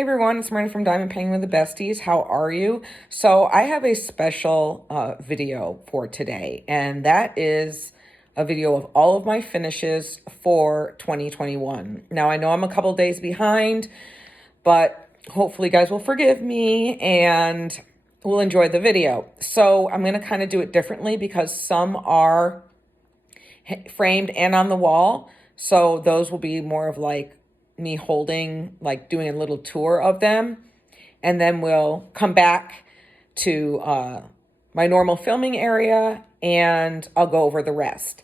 Hey everyone, it's Martini from Diamond Painting with the Besties. How are you? So I have a special video for today, and that is a video of all of my finishes for 2021. Now I know I'm a couple days behind, but hopefully you guys will forgive me and will enjoy the video. So I'm going to kind of do it differently because some are framed and on the wall. So those will be more of like me holding, like doing a little tour of them. And then we'll come back to my normal filming area and I'll go over the rest.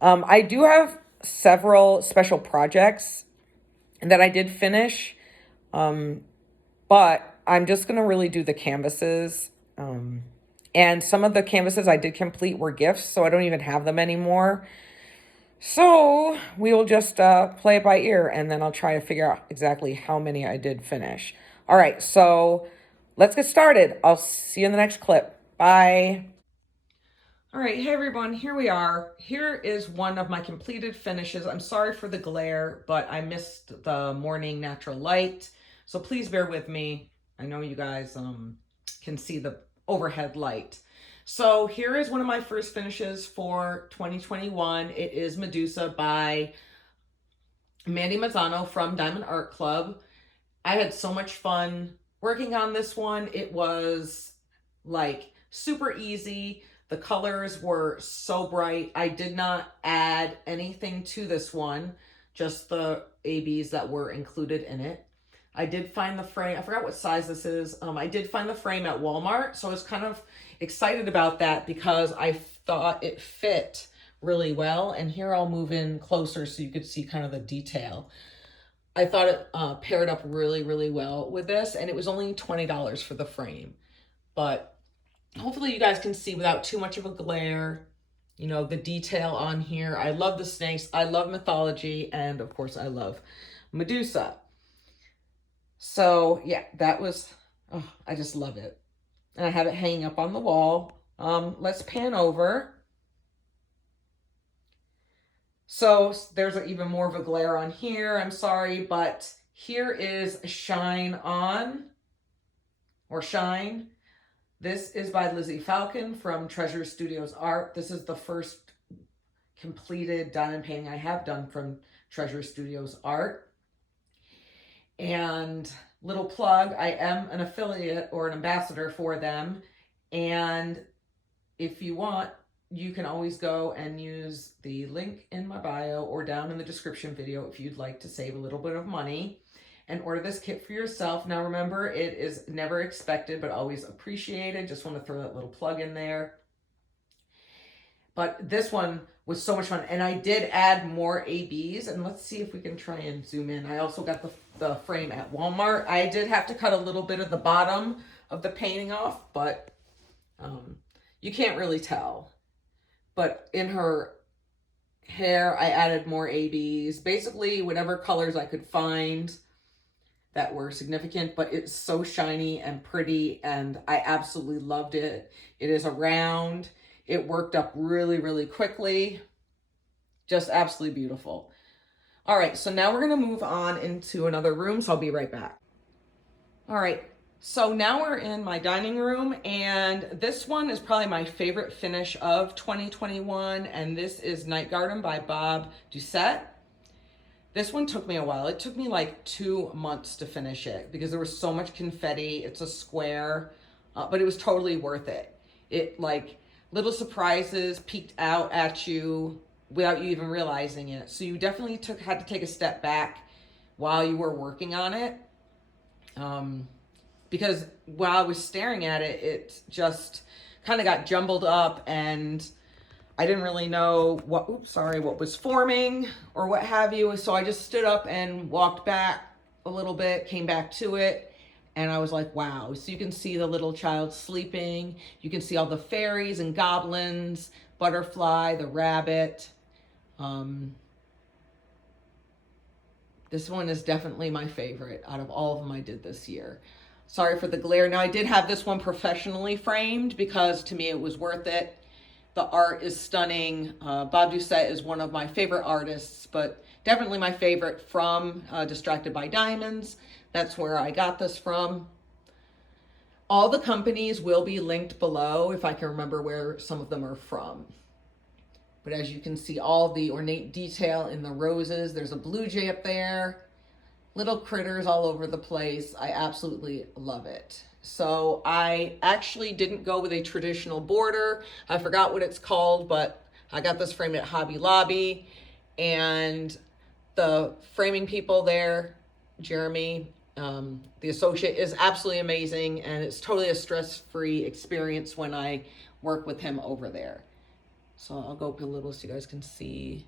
I do have several special projects that I did finish, but I'm just going to really do the canvases. And some of the canvases I did complete were gifts, so I don't even have them anymore. So we will just play it by ear, and then I'll try to figure out exactly how many I did finish. All right, so let's get started. I'll see you in the next clip. Bye. All right, hey everyone, here we are. Here is one of my completed finishes. I'm sorry for the glare, but I missed the morning natural light, so please bear with me. I know you guys can see the overhead light. So here is one of my first finishes for 2021. It is Medusa by Mandy Mazzano from Diamond Art Club. I had so much fun working on this one. It was like super easy. The colors were so bright. I did not add anything to this one, just the ABs that were included in it. I did find the frame. I forgot what size this is. I did find the frame at Walmart, so I was kind of excited about that because I thought it fit really well. And here I'll move in closer so you could see kind of the detail. I thought it paired up really, really well with this, and it was only $20 for the frame. But hopefully you guys can see without too much of a glare, you know, the detail on here. I love the snakes. I love mythology. And of course, I love Medusa. So yeah, that was, oh, I just love it. And I have it hanging up on the wall. Let's pan over. So there's even more of a glare on here. I'm sorry, but here is Shine On, or Shine. This is by Lizzie Falcon from Treasure Studios Art. This is the first completed diamond painting I have done from Treasure Studios Art. And little plug, I am an affiliate or an ambassador for them. And if you want, you can always go and use the link in my bio or down in the description video if you'd like to save a little bit of money and order this kit for yourself. Now remember, it is never expected, but always appreciated. Just want to throw that little plug in there. But this one was so much fun. And I did add more ABs. And let's see if we can try and zoom in. I also got the frame at Walmart. I did have to cut a little bit of the bottom of the painting off, but you can't really tell. But in her hair, I added more ABs. Basically, whatever colors I could find that were significant, but it's so shiny and pretty, and I absolutely loved it. It is a round. It worked up really, really quickly. Just absolutely beautiful. All right, so now we're gonna move on into another room, so I'll be right back. All right, so now we're in my dining room, and this one is probably my favorite finish of 2021, and this is Night Garden by Bob Ducette. This one took me a while. It took me like 2 months to finish it because there was so much confetti. It's a square, but it was totally worth it. It like little surprises peeked out at you without you even realizing it. So you definitely had to take a step back while you were working on it. Because while I was staring at it, it just kind of got jumbled up and I didn't really know what was forming or what have you. So I just stood up and walked back a little bit, came back to it, and I was like, wow. So you can see the little child sleeping. You can see all the fairies and goblins, butterfly, the rabbit. This one is definitely my favorite out of all of them I did this year. Sorry for the glare. Now I did have this one professionally framed because to me it was worth it. The art is stunning. Bob Ducette is one of my favorite artists, but definitely my favorite from Distracted by Diamonds. That's where I got this from. All the companies will be linked below if I can remember where some of them are from. But as you can see, all the ornate detail in the roses. There's a blue jay up there. Little critters all over the place. I absolutely love it. So I actually didn't go with a traditional border. I forgot what it's called, but I got this framed at Hobby Lobby. And the framing people there, Jeremy, the associate, is absolutely amazing. And it's totally a stress-free experience when I work with him over there. So I'll go up a little so you guys can see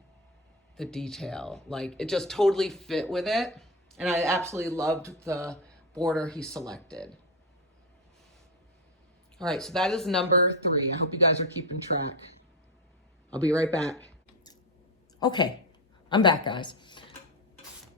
the detail. Like, it just totally fit with it. And I absolutely loved the border he selected. All right, so that is number 3. I hope you guys are keeping track. I'll be right back. Okay, I'm back, guys.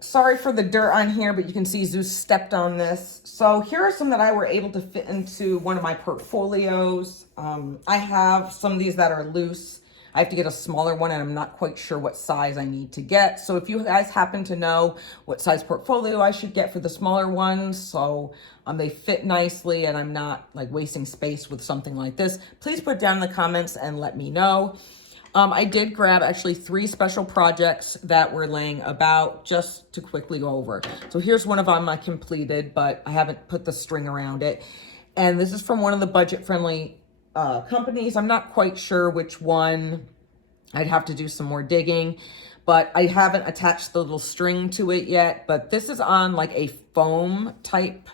Sorry for the dirt on here, but you can see Zeus stepped on this. So here are some that I were able to fit into one of my portfolios. I have some of these that are loose. I have to get a smaller one, and I'm not quite sure what size I need to get. So if you guys happen to know what size portfolio I should get for the smaller ones, so they fit nicely and I'm not like wasting space with something like this, please put down in the comments and let me know. I did grab actually 3 special projects that were laying about just to quickly go over. So here's one of them I completed, but I haven't put the string around it. And this is from one of the budget-friendly companies. I'm not quite sure which one. I'd have to do some more digging, but I haven't attached the little string to it yet. But this is on like a foam type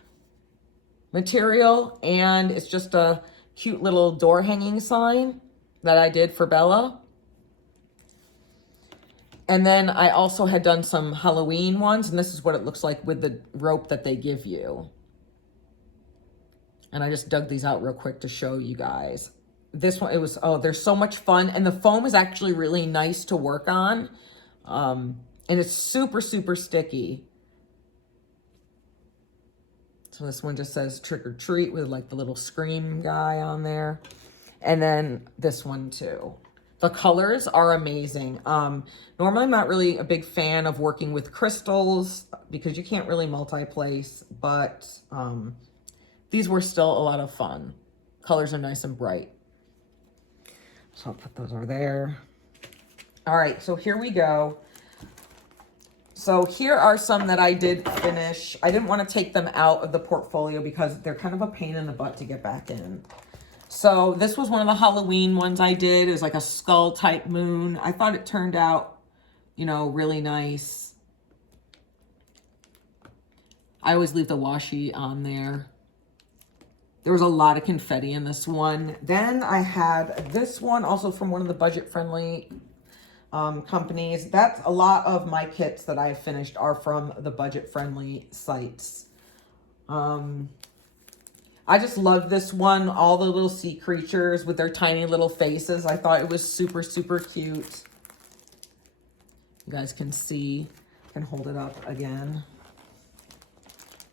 material, and it's just a cute little door hanging sign that I did for Bella. And then I also had done some Halloween ones, and this is what it looks like with the rope that they give you. And I just dug these out real quick to show you guys. This one, it was, oh, they're so much fun. And the foam is actually really nice to work on. And it's super, super sticky. So this one just says trick or treat with like the little scream guy on there. And then this one too. The colors are amazing. Normally I'm not really a big fan of working with crystals because you can't really multi-place, but these were still a lot of fun. Colors are nice and bright. So I'll put those over there. All right, so here we go. So here are some that I did finish. I didn't want to take them out of the portfolio because they're kind of a pain in the butt to get back in. So this was one of the Halloween ones I did. It was like a skull type moon. I thought it turned out, you know, really nice. I always leave the washi on there. There was a lot of confetti in this one. Then I had this one also from one of the budget-friendly companies. That's a lot of my kits that I finished are from the budget-friendly sites. I just love this one. All the little sea creatures with their tiny little faces. I thought it was super, super cute. You guys can see. I can hold it up again.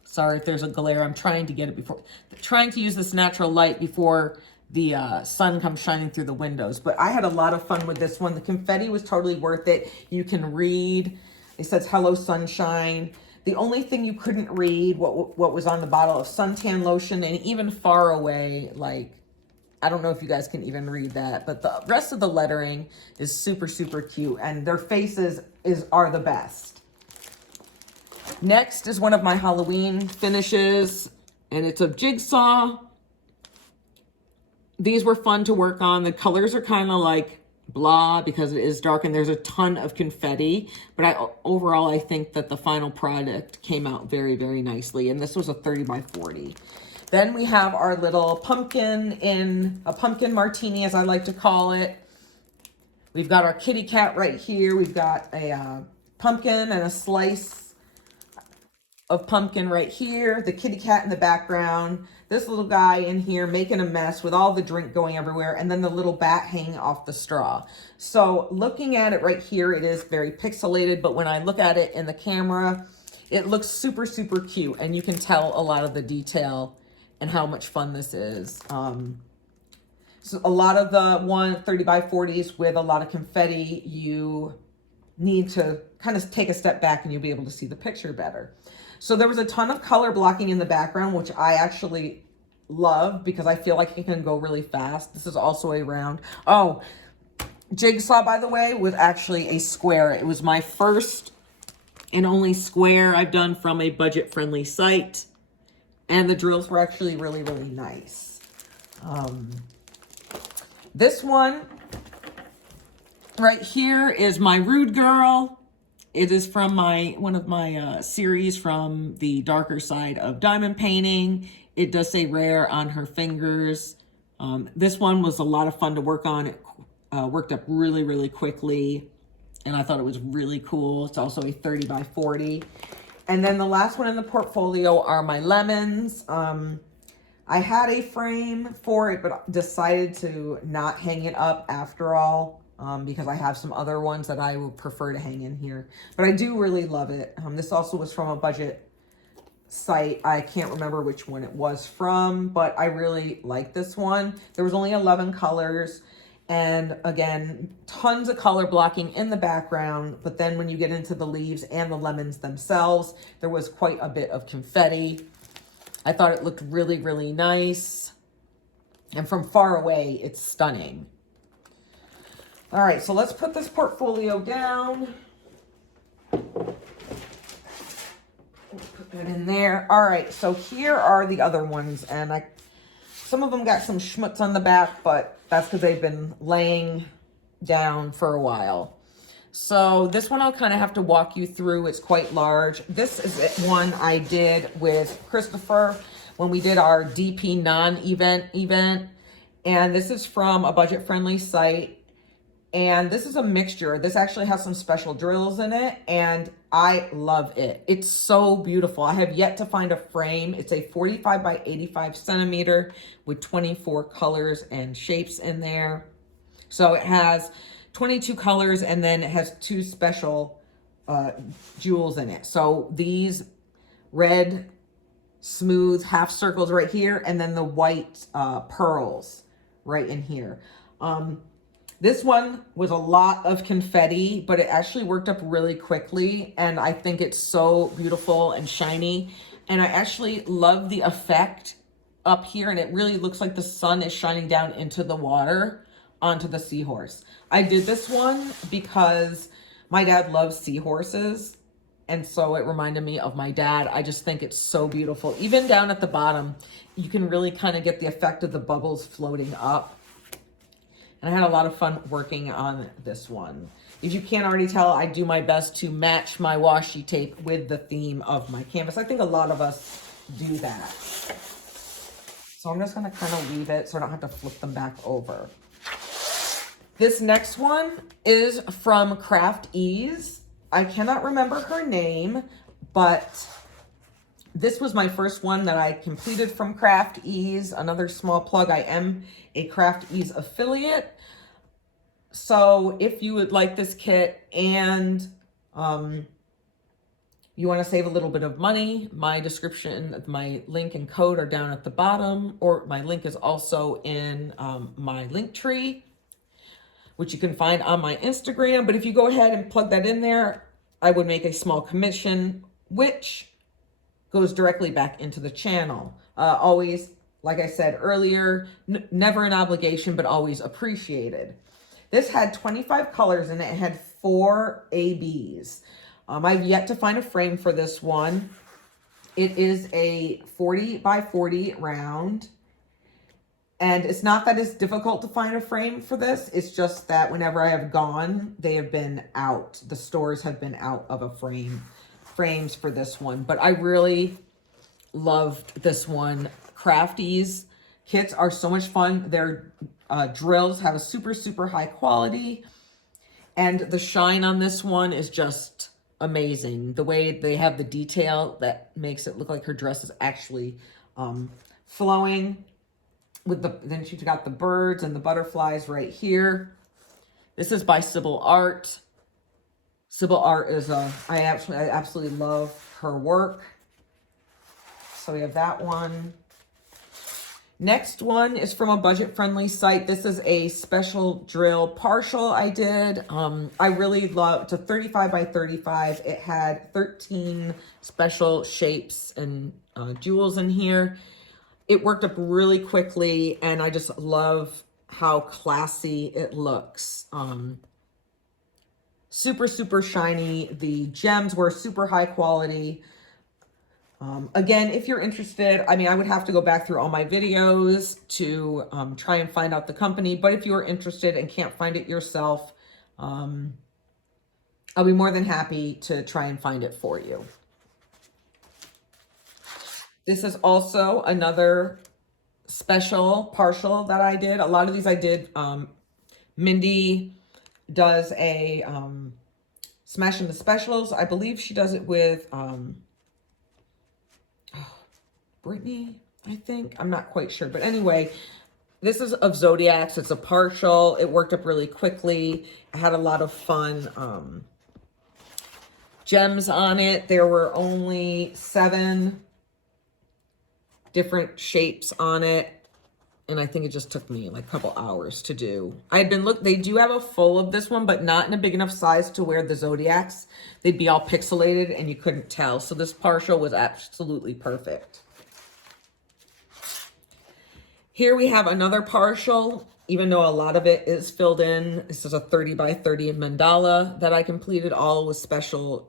Sorry if there's a glare. I'm trying to get it before, trying to use this natural light before the sun comes shining through the windows. But I had a lot of fun with this one. The confetti was totally worth it. You can read. It says, "Hello, sunshine." The only thing you couldn't read, what was on the bottle of suntan lotion, and even far away, like, I don't know if you guys can even read that, but the rest of the lettering is super, super cute, and their faces are the best. Next is one of my Halloween finishes, and it's a Jigsaw. These were fun to work on. The colors are kind of like blah because it is dark and there's a ton of confetti, but overall I think that the final product came out very, very nicely, and this was a 30 by 40. Then we have our little pumpkin in a pumpkin martini, as I like to call it. We've got our kitty cat right here. We've got a pumpkin and a slice of pumpkin right here. The kitty cat in the background. This little guy in here making a mess with all the drink going everywhere, and then the little bat hanging off the straw. So looking at it right here, it is very pixelated, but when I look at it in the camera, it looks super, super cute, and you can tell a lot of the detail and how much fun this is. So a lot of the 130 by 40s with a lot of confetti, you need to kind of take a step back and you'll be able to see the picture better. So there was a ton of color blocking in the background, which I actually love because I feel like it can go really fast. This is also a round. Oh, Jigsaw, by the way, was actually a square. It was my first and only square I've done from a budget-friendly site. And the drills were actually really, really nice. This one right here is my Rude Girl. It is from one of my series from the darker side of diamond painting. It does say rare on her fingers. This one was a lot of fun to work on. It worked up really, really quickly. And I thought it was really cool. It's also a 30 by 40. And then the last one in the portfolio are my lemons. I had a frame for it, but decided to not hang it up after all, because I have some other ones that I would prefer to hang in here. But I do really love it. This also was from a budget site. I can't remember which one it was from, but I really like this one. There was only 11 colors. And again, tons of color blocking in the background. But then when you get into the leaves and the lemons themselves, there was quite a bit of confetti. I thought it looked really, really nice. And from far away, it's stunning. All right, so let's put this portfolio down. Put that in there. All right, so here are the other ones. And some of them got some schmutz on the back, but that's because they've been laying down for a while. So this one I'll kind of have to walk you through. It's quite large. This is one I did with Christopher when we did our DP event. And this is from a budget-friendly site. And this is a mixture. This actually has some special drills in it, and I love it. It's so beautiful. I have yet to find a frame. It's a 45 by 85 centimeter with 24 colors and shapes in there. So it has 22 colors, and then it has 2 special jewels in it. So these red smooth half circles right here, and then the white pearls right in here. This one was a lot of confetti, but it actually worked up really quickly. And I think it's so beautiful and shiny. And I actually love the effect up here. And it really looks like the sun is shining down into the water onto the seahorse. I did this one because my dad loves seahorses. And so it reminded me of my dad. I just think it's so beautiful. Even down at the bottom, you can really kind of get the effect of the bubbles floating up. And I had a lot of fun working on this one. If you can't already tell, I do my best to match my washi tape with the theme of my canvas. I think a lot of us do that. So I'm just gonna kind of leave it so I don't have to flip them back over. This next one is from Craft Ease. I cannot remember her name, but this was my first one that I completed from Craft Ease. Another small plug, I am a Craft Ease affiliate. So if you would like this kit and you want to save a little bit of money, my description, my link and code are down at the bottom, or my link is also in my link tree, which you can find on my Instagram. But if you go ahead and plug that in there, I would make a small commission, which goes directly back into the channel. Always, like I said earlier, never an obligation, but always appreciated. This had 25 colors in it. It had 4 ABs. I've yet to find a frame for this one. It is a 40 by 40 round. And it's not that it's difficult to find a frame for this. It's just that whenever I have gone, they have been out. The stores have been out of a frames for this one. But I really loved this one. Crafties kits are so much fun. Their drills have a super, super high quality. And the shine on this one is just amazing. The way they have the detail that makes it look like her dress is actually flowing. Then she's got the birds and the butterflies right here. This is by Sybil Art. Sybil Art is I absolutely love her work. So we have that one. Next one is from a budget-friendly site. This is a special drill partial I did. I really love, it's a 35 by 35. It had 13 special shapes and jewels in here. It worked up really quickly, and I just love how classy it looks. Super, super shiny. The gems were super high quality. Again, if you're interested, I mean, I would have to go back through all my videos to try and find out the company. But if you're interested and can't find it yourself, I'll be more than happy to try and find it for you. This is also another special partial that I did. A lot of these I did. Mindy does a Smashing the Specials. I believe she does it with Brittany, I think. I'm not quite sure. But anyway, this is of Zodiacs. It's a partial. It worked up really quickly. I had a lot of fun gems on it. There were only 7 different shapes on it. And I think it just took me like a couple hours to do. They do have a full of this one, but not in a big enough size to where the Zodiacs, they'd be all pixelated and you couldn't tell. So this partial was absolutely perfect. Here we have another partial, even though a lot of it is filled in. This is a 30 by 30 mandala that I completed, all with special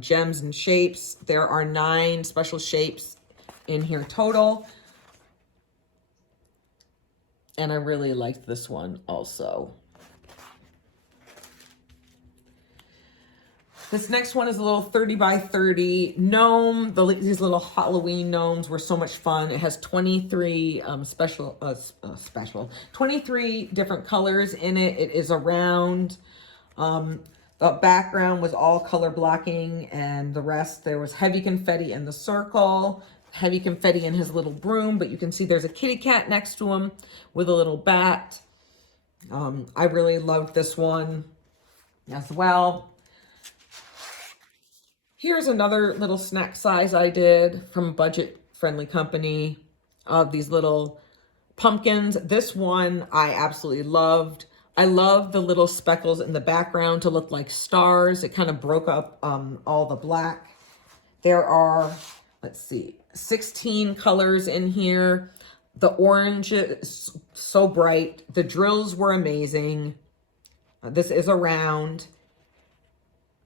gems and shapes. There are 9 special shapes in here total. And I really liked this one also. This next one is a little 30 by 30 gnome. These little Halloween gnomes were so much fun. It has 23 23 different colors in it. It is a round. The background was all color blocking, and the rest, there was heavy confetti in the circle, heavy confetti in his little broom, but you can see there's a kitty cat next to him with a little bat. I really loved this one as well. Here's another little snack size I did from a budget-friendly company of these little pumpkins. This one I absolutely loved. I love the little speckles in the background to look like stars. It kind of broke up all the black. There are, let's see, 16 colors in here. The orange is so bright. The drills were amazing. This is a round.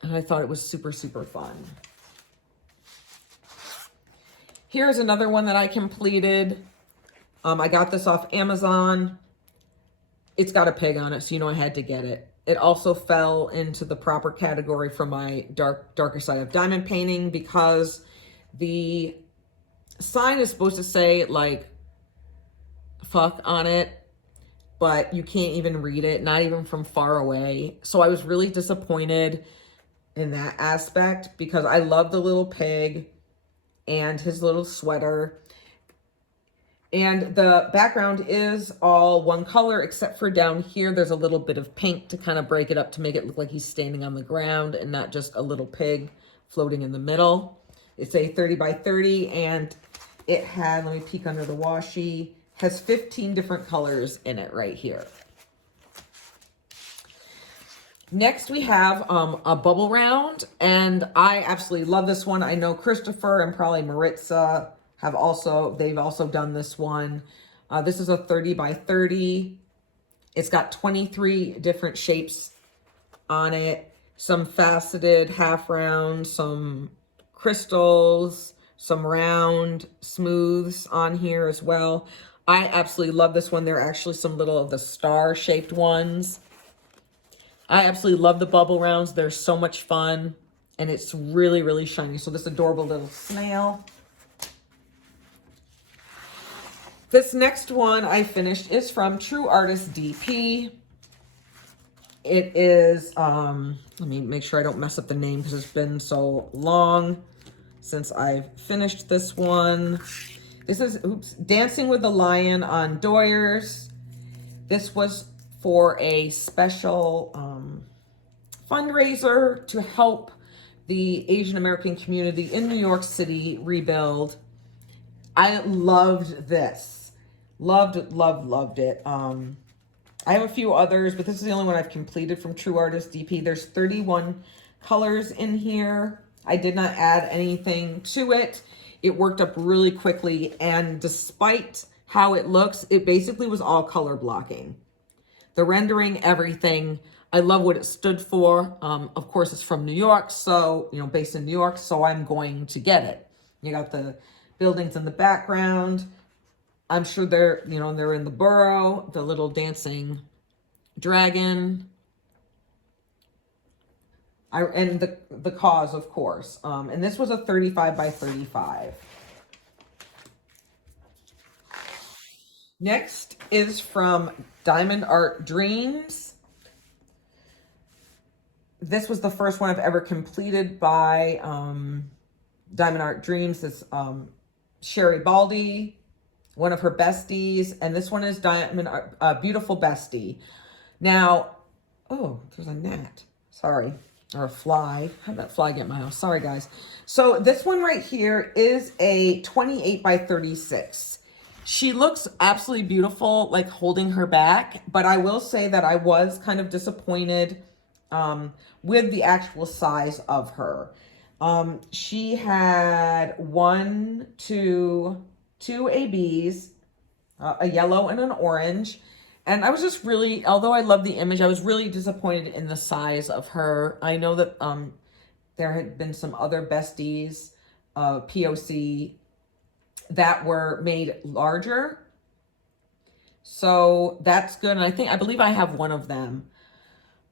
And I thought it was super, super fun. Here's another one that I completed. I got this off Amazon. It's got a pig on it, so you know I had to get it. It also fell into the proper category for my darker side of diamond painting, because the sign is supposed to say like fuck on it, but you can't even read it, not even from far away. So I was really disappointed in that aspect, because I love the little pig and his little sweater. And the background is all one color, except for down here, there's a little bit of pink to kind of break it up to make it look like he's standing on the ground and not just a little pig floating in the middle. It's a 30 by 30, and it had, let me peek under the washi, has 15 different colors in it right here. Next, we have a bubble round, and I absolutely love this one. I know Christopher and probably Maritza they've also done this one. This is a 30 by 30. It's got 23 different shapes on it. Some faceted, half round, some crystals, some round smooths on here as well. I absolutely love this one. There are actually some little of the star-shaped ones. I absolutely love the bubble rounds. They're so much fun, and it's really, really shiny. So this adorable little snail. This next one I finished is from True Artist DP. It is, let me make sure I don't mess up the name because it's been so long since I've finished this one. This is, Dancing with the Lion on Doyers. This was for a special fundraiser to help the Asian American community in New York City rebuild. I loved this. Loved, loved, loved it. I have a few others, but this is the only one I've completed from True Artist DP. There's 31 colors in here. I did not add anything to it. It worked up really quickly, and despite how it looks, it basically was all color blocking. The rendering, everything. I love what it stood for. Of course, it's from New York, so, you know, based in New York, so I'm going to get it. You got the buildings in the background. I'm sure they're, you know, they're in the borough, the little dancing dragon. And the cause, of course. And this was a 35 by 35. Next is from Diamond Art Dreams. This was the first one I've ever completed by Diamond Art Dreams. It's Sherry Baldy, one of her besties, and this one is Diamond Beautiful Bestie. Now, oh, there's a gnat. Sorry. Or a fly. How did that fly get my house? Sorry, guys. So this one right here is a 28 by 36. She looks absolutely beautiful, like holding her back, but I will say that I was kind of disappointed with the actual size of her. She had two ABs, a yellow and an orange. And I was just really, although I love the image, I was really disappointed in the size of her. I know that there had been some other besties, POC, that were made larger. So that's good. And I believe I have one of them.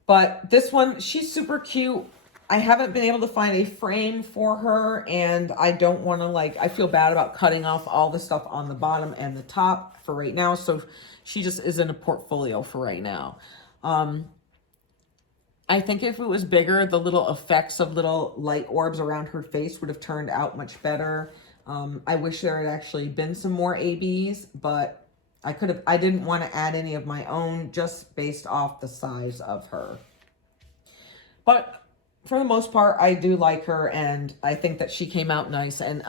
But this one, she's super cute. I haven't been able to find a frame for her, and I don't want to, like, I feel bad about cutting off all the stuff on the bottom and the top for right now. So she just is in a portfolio for right now. I think if it was bigger, the little effects of little light orbs around her face would have turned out much better. I wish there had actually been some more ABs, but I didn't want to add any of my own just based off the size of her. But for the most part, I do like her, and I think that she came out nice, and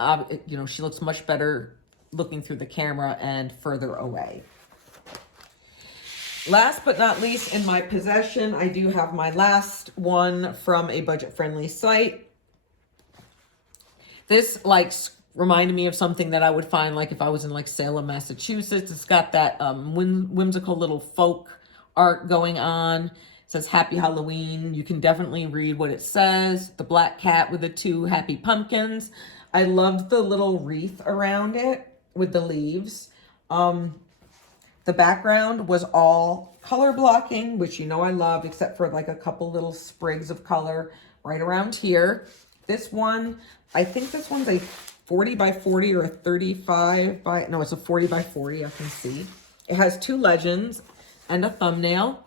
you know, she looks much better looking through the camera and further away. Last but not least, in my possession, I do have my last one from a budget-friendly site. This, like, reminded me of something that I would find, like, if I was in, like, Salem, Massachusetts. It's got that whimsical little folk art going on. It says Happy Halloween. You can definitely read what it says. The black cat with the two happy pumpkins. I loved the little wreath around it with the leaves. The background was all color blocking, which you know I love, except for like a couple little sprigs of color right around here. This one, I think this one's a 40 by 40 or a 35 by, no, it's a 40 by 40, I can see. It has two legends and a thumbnail.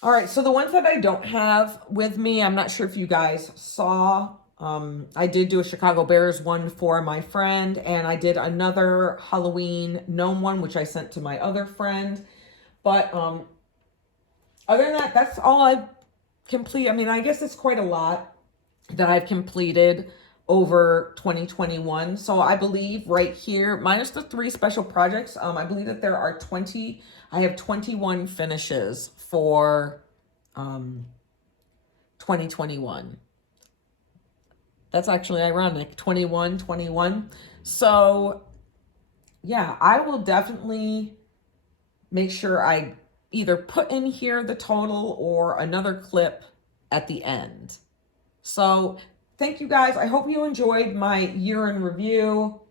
All right, so the ones that I don't have with me, I'm not sure if you guys saw. I did do a Chicago Bears one for my friend, and I did another Halloween gnome one, which I sent to my other friend. But other than that, that's all I've completed. I mean, I guess it's quite a lot that I've completed over 2021. So I believe right here, minus the 3 special projects, I believe that there are 20, I have 21 finishes for 2021. That's actually ironic, 21. So yeah, I will definitely make sure I either put in here the total or another clip at the end. So thank you guys. I hope you enjoyed my year in review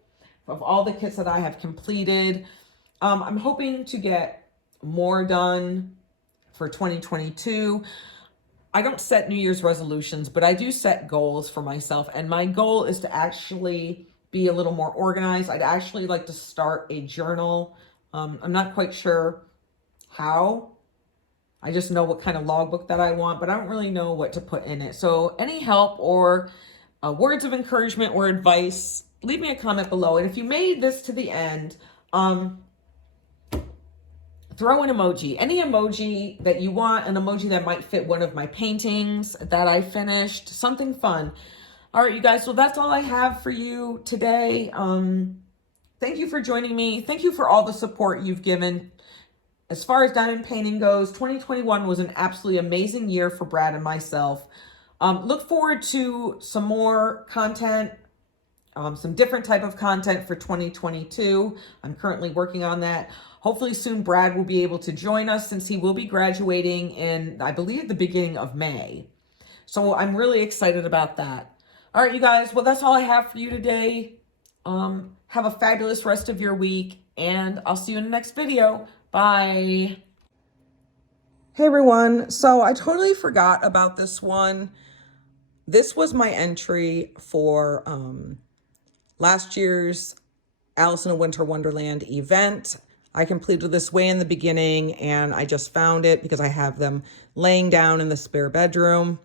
of all the kits that I have completed. I'm hoping to get more done for 2022. I don't set New Year's resolutions, but I do set goals for myself. And my goal is to actually be a little more organized. I'd actually like to start a journal. I'm not quite sure how. I just know what kind of logbook that I want, but I don't really know what to put in it. So any help or words of encouragement or advice, leave me a comment below. And if you made this to the end, throw an emoji, any emoji that you want, an emoji that might fit one of my paintings that I finished, something fun. All right, you guys, so that's all I have for you today. Thank you for joining me. Thank you for all the support you've given. As far as diamond painting goes, 2021 was an absolutely amazing year for Brad and myself. Look forward to some more content, some different type of content for 2022. I'm currently working on that. Hopefully soon Brad will be able to join us since he will be graduating in, I believe, the beginning of May. So I'm really excited about that. All right, you guys. Well, that's all I have for you today. Have a fabulous rest of your week, and I'll see you in the next video. Bye. Hey, everyone. So I totally forgot about this one. This was my entry for last year's Alice in a Winter Wonderland event. I completed this way in the beginning, and I just found it because I have them laying down in the spare bedroom.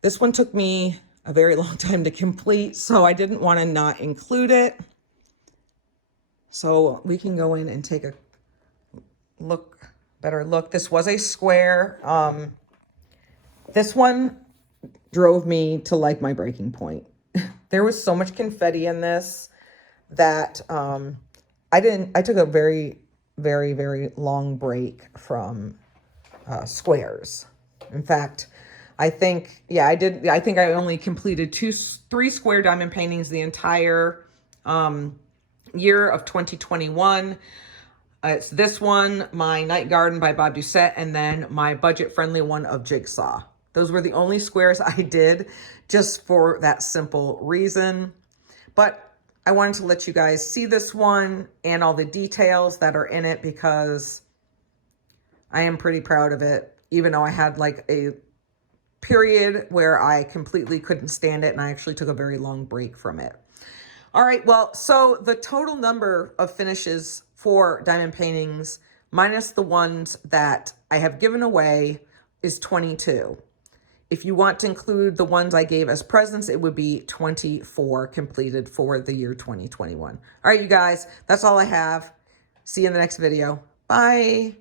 This one took me a very long time to complete, so I didn't want to not include it. So we can go in and take a better look. This was a square. This one drove me to like my breaking point. There was so much confetti in this that I took a very, very, very long break from squares. In fact, I think I only completed 3 square diamond paintings the entire year of 2021. It's this one, my Night Garden by Bob Ducette, and then my budget-friendly one of Jigsaw. Those were the only squares I did, just for that simple reason. But I wanted to let you guys see this one and all the details that are in it because I am pretty proud of it, even though I had like a period where I completely couldn't stand it and I actually took a very long break from it. All right, well, so the total number of finishes for diamond paintings, minus the ones that I have given away, is 22. If you want to include the ones I gave as presents, it would be 24 completed for the year 2021. All right, you guys, that's all I have. See you in the next video. Bye.